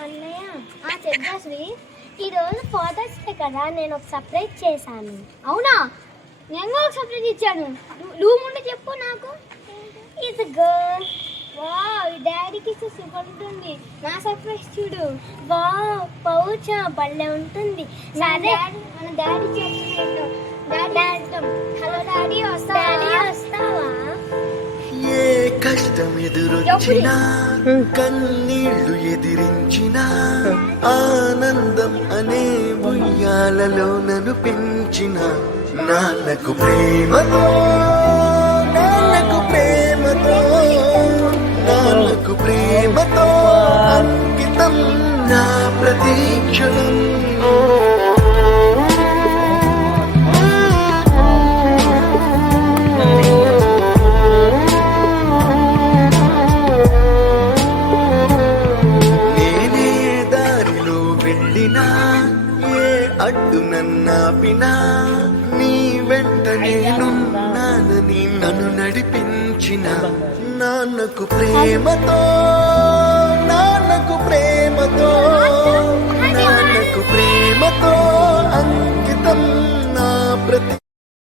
అన్నయ్య చెప్పాశ్రీ ఈరోజు fathers day కదా, నేను ఒక సర్ప్రైజ్ చేశాను. అవునా? నేను కూడా ఒక సర్ప్రైజ్ ఇచ్చాను. నువ్వు ముందు చెప్పు నాకు. ఇది గర్ల్. వావ్, డాడీకి ఇస్తే సూపర్ ఉంటుంది. నా సర్ప్రైజ్ చూడు. వావ్, పౌచా భలే ఉంటుంది. సరే, మన డాడీ చెప్పు. హలో డాడీ, వస్తావా? ఏ కష్టం ఎదురొచ్చినా కన్నీళ్లు ఎదిరించినా ఆనందం అనే ఉయ్యాలలో నన్ను పెంచిన నాన్నకు ప్రేమతో నాన్నకు ప్రేమతో నాన్నకు ప్రేమతో అంకితం నా ప్రతీక్షణం. అడ్డు నన్నాపినా నీ వెంట నేనున్నానని నన్ను నడిపించిన నాన్నకు ప్రేమతో నాన్నకు ప్రేమతో